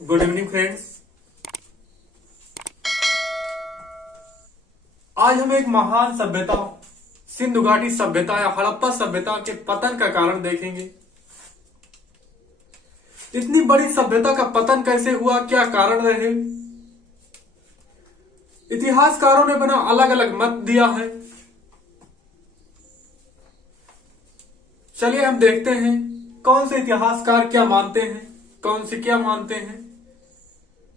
Good evening friends. आज हम एक महान सभ्यता सिंधु घाटी सभ्यता या हड़प्पा सभ्यता के पतन का कारण देखेंगे। इतनी बड़ी सभ्यता का पतन कैसे हुआ, क्या कारण रहे। इतिहासकारों ने बना अलग अलग मत दिया है। चलिए हम देखते हैं कौन से इतिहासकार क्या मानते हैं, कौन से क्या मानते हैं।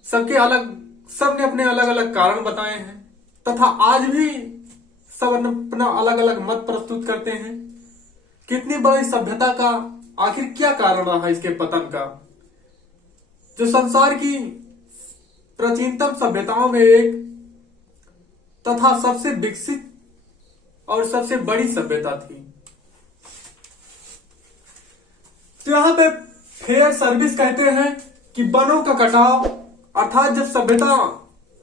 सबने अपने अलग अलग कारण बताए हैं तथा आज भी सब अपना अलग अलग मत प्रस्तुत करते हैं। कितनी बड़ी सभ्यता का आखिर क्या कारण रहा इसके पतन का, जो संसार की प्राचीनतम सभ्यताओं में एक तथा सबसे विकसित और सबसे बड़ी सभ्यता थी। तो यहां पे फेयर सर्विस कहते हैं कि वनों का कटाव, अर्थात जब सभ्यता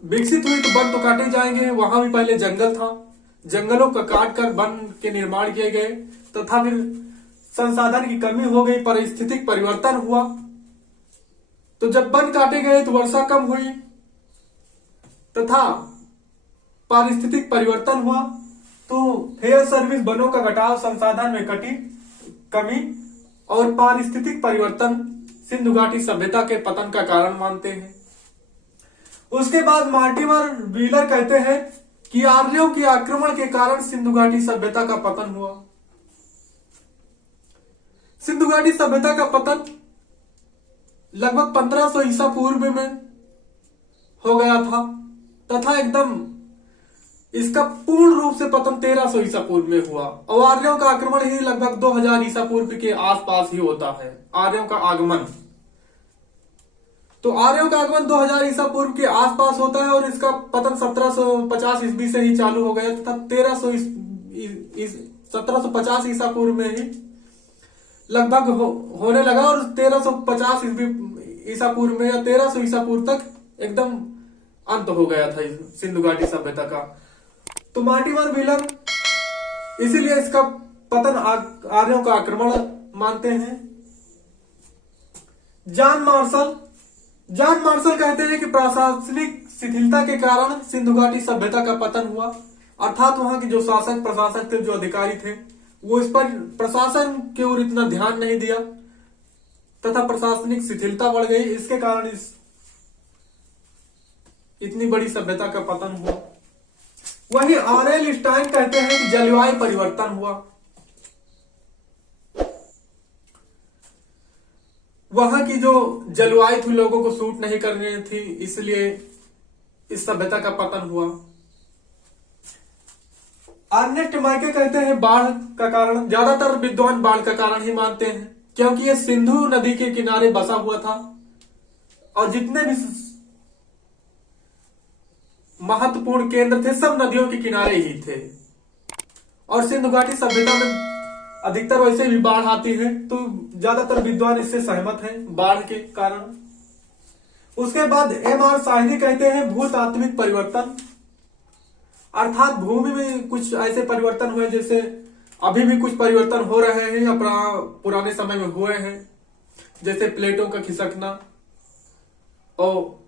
विकसित हुई तो वन तो काटे जाएंगे। वहां भी पहले जंगल था, जंगलों का काट कर वन के निर्माण किए गए तथा फिर संसाधन की कमी हो गई, पारिस्थितिक परिवर्तन हुआ। तो जब वन काटे गए तो वर्षा कम हुई तथा पारिस्थितिक परिवर्तन हुआ। तो फेयर सर्विस वनों का घटाव, संसाधन में कमी और पारिस्थितिक परिवर्तन सिंधु घाटी सभ्यता के पतन का कारण मानते हैं। उसके बाद मार्टिमर व्हीलर कहते हैं कि आर्यों के आक्रमण के कारण सिंधु घाटी सभ्यता का पतन हुआ। सिंधु घाटी सभ्यता का पतन लगभग 1500 ईसा पूर्व में हो गया था तथा एकदम इसका पूर्ण रूप से पतन 1300 ईसा पूर्व में हुआ। और आर्यों का आक्रमण ही लगभग 2000 ईसा पूर्व के आसपास ही होता है। आर्यों का आगमन, तो आर्यों का आगमन 2000 ईसा पूर्व के आसपास होता है और इसका पतन 1750 ईस्वी से ही चालू हो गया तथा 1750 ईसा पूर्व में ही लगभग होने लगा और 1350 ईसा पूर्व में या 1300 ईसा पूर्व तक एकदम अंत हो गया था सिंधु घाटी सभ्यता का। तो मार्टिमर व्हीलर इसीलिए इसका पतन आर्यों का आक्रमण मानते हैं। जॉन मार्शल कहते हैं कि प्रशासनिक शिथिलता के कारण सिंधु घाटी सभ्यता का पतन हुआ। अर्थात वहां के जो शासक प्रशासक थे, जो अधिकारी थे, वो इस पर प्रशासन की ओर इतना ध्यान नहीं दिया तथा प्रशासनिक शिथिलता बढ़ गई। इसके कारण इतनी बड़ी सभ्यता का पतन हुआ। वहीं आरएल स्टाइन कहते हैं कि जलवायु परिवर्तन हुआ। वहां की जो जलवायु थी लोगों को सूट नहीं करनी थी, इसलिए इस सभ्यता का पतन हुआ। अर्नेस्ट माइके कहते हैं बाढ़ का कारण, ज्यादातर विद्वान बाढ़ का कारण ही मानते हैं क्योंकि यह सिंधु नदी के किनारे बसा हुआ था और जितने भी महत्वपूर्ण केंद्र थे सब नदियों के किनारे ही थे। और सिंधु घाटी सभ्यता में अधिकतर वैसे भी बाढ़ आती है, तो ज्यादातर विद्वान इससे सहमत हैं बाढ़ के कारण। उसके बाद एम.आर. साहनी कहते हैं भूतात्विक परिवर्तन, अर्थात भूमि में कुछ ऐसे परिवर्तन हुए जैसे अभी भी कुछ परिवर्तन हो रहे हैं या पुराने समय में हुए हैं, जैसे प्लेटों का खिसकना और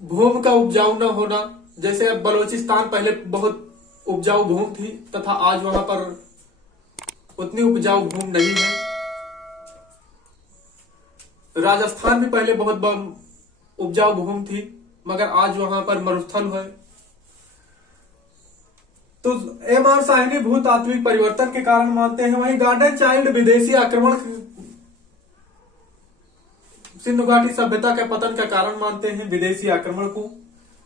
भूमि का उपजाऊ न होना। जैसे अब बलोचिस्तान पहले बहुत उपजाऊ भूमि थी तथा आज वहां पर उतनी उपजाऊ भूमि नहीं है। राजस्थान भी पहले बहुत उपजाऊ भूमि थी मगर आज वहां पर मरुस्थल है। तो एम.आर. साहनी भूतात्विक परिवर्तन के कारण मानते हैं। वहीं गार्डन चाइल्ड विदेशी आक्रमण सिंधु घाटी सभ्यता के पतन का कारण मानते हैं, विदेशी आक्रमण को।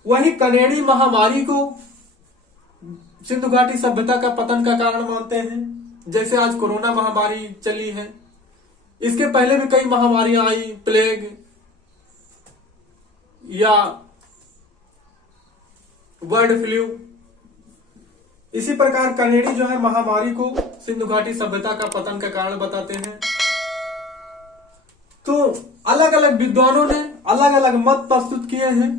वहीं कनेडी महामारी को सिंधु घाटी सभ्यता का पतन का कारण मानते हैं। जैसे आज कोरोना महामारी चली है, इसके पहले भी कई महामारियां आई, प्लेग या बर्ड फ्लू। इसी प्रकार कनेडी जो है महामारी को सिंधु घाटी सभ्यता का पतन का कारण बताते हैं। तो अलग अलग विद्वानों ने अलग अलग मत प्रस्तुत किए हैं।